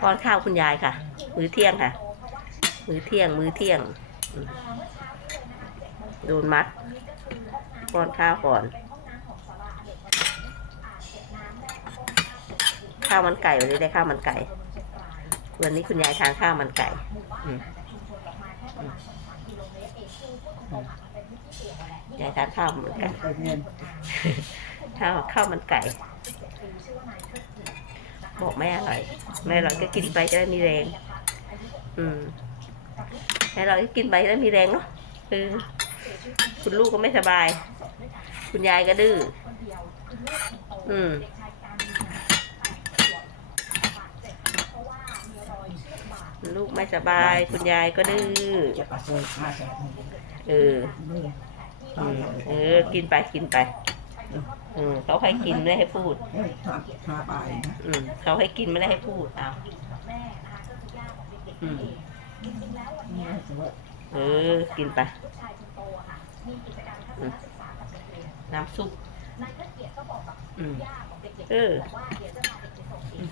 ป้อนข้าวคุณยายค่ะ มื้อเที่ยงค่ะ มื้อเที่ยง มื้อเที่ยง โดนมัดป้อนข้าวก่อน ข้าวมันไก่วันนี้ได้ข้าวมันไก่ วันนี้คุณยายทานข้าวมันไก่ อืม ยายทานข้าวมันไก่ไปเรียนข้าวข้าวมันไก่ บอกไม่อร่อย ไม่อร่อยก็กินไปจะได้มีแรง อืมไม่อร่อยก็กินไปจะได้มีแรงเนาะเออคุณลูกก็ไม่สบาย คุณยายก็ดื้อ อืมคุณลูกไม่สบาย คุณยายก็ดื้อ จะปัสสาวะมาจากนี่เออนี่อืมเออ กินไปกินไป อืมเขาให้กินไม่ได้ให้พูดเฮ้ยมามาไปนะอืมเขาให้กินไม่ได้ให้พูดเอาอืมนี่แต่ว่าเออ กินไปอืมน้ำซุปอืมเอออืม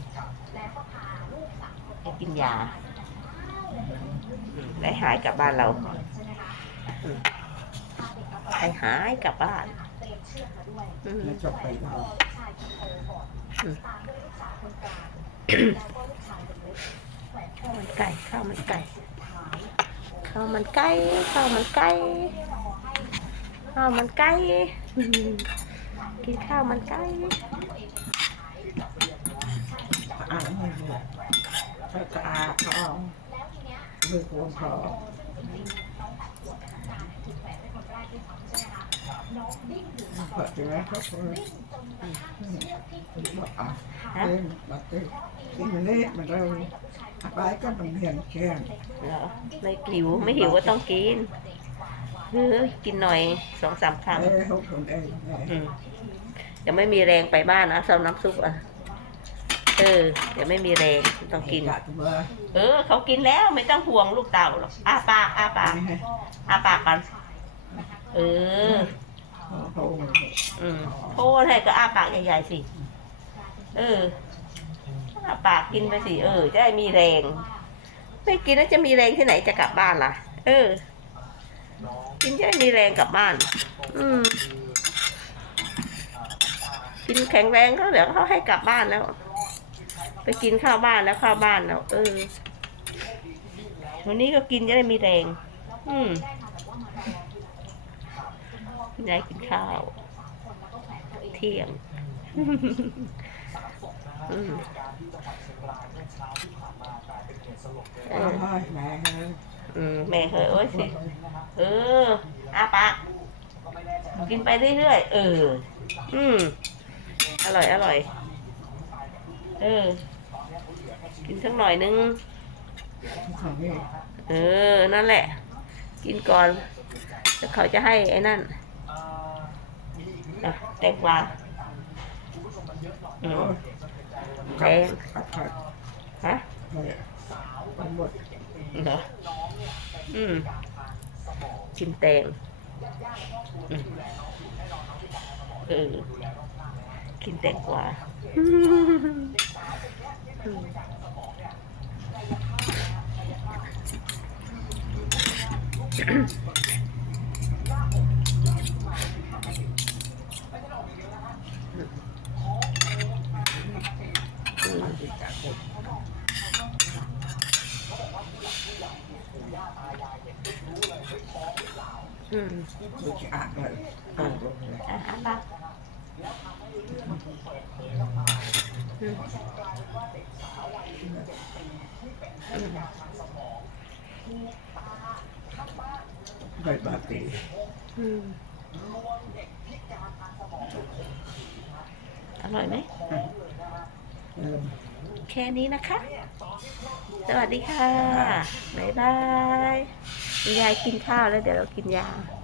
ให้กินยาอืมได้หายกลับบ้านเรา อืม ให้หายกลับบ้านอืมไม่จบไปเราข้าวมันไก่ข้าวมันไก่ข้าวมันไก่ข้าวมันไก่ข้าวมันไก่อืมกินข้าวมันไก่อ่านไม่รู้ถ้าจะอาเขาไม่ควรพอ พอใช่ไหมเขาคนบอกอะเล่นบัตรกินมันเละมันเราไปก็มันเหียนแค่เหรอไม่หิวไม่หิวก็ต้องกินเออกินหน่อยสองสามคเอ้งเขาคนเองำอืมเดี๋ยวไม่มีแรงไปบ้านนะเซาน้ำซุปอะเออเดี๋ยวไม่มีแรงต้องกิน เออ เขากินแล้วไม่ต้องห่วงลูกเต่าหรอกอ้าปากอ้าปากอ้าปากกัน เออ โอ้โหอืมโทษให้ก็อ้าปากใหญ่ๆสิ เอออ้าปากกินไปสิ เออ จะได้มีแรง ไม่กินแล้วจะมีแรงที่ไหนจะกลับบ้านล่ะ เออ กินจะได้มีแรงกลับบ้าน อืมกินแข็งแรงก็เดี๋ยวเขาให้กลับบ้านแล้ว ไปกินข้าวบ้านแล้วข้าวบ้านแล้ว เออ วันนี้ก็กินจะได้มีแรง อืม ยายกินข้าว เที่ยงอืมเอโอ้อยแม่อืมแม่เคยโอ้ยสิ เอออาปากกินไปเรื่อยๆ เออ อืม อร่อย อร่อย เออ กินสักหน่อยนึงของนี่เออ นั่นแหละ กินก่อนแล้วเขาจะให้ไอ้นั่น อะแตงกวาอืมแดงขัดขัดฮะเลยมันหมดเหรออืมกินแตงอืมเออกินแตงกวา อืมอืมที่กัดหมดอืมดูจะอ่านเลยอ่านลงเลยอะอะบ้างอืมอืมใบบาตีอืม อร่อยไหมเออแค่นี้นะคะ สวัสดีค่ะ บ๊ายบายคุณยายกินข้าวแล้วเดี๋ยวเรากินยาเ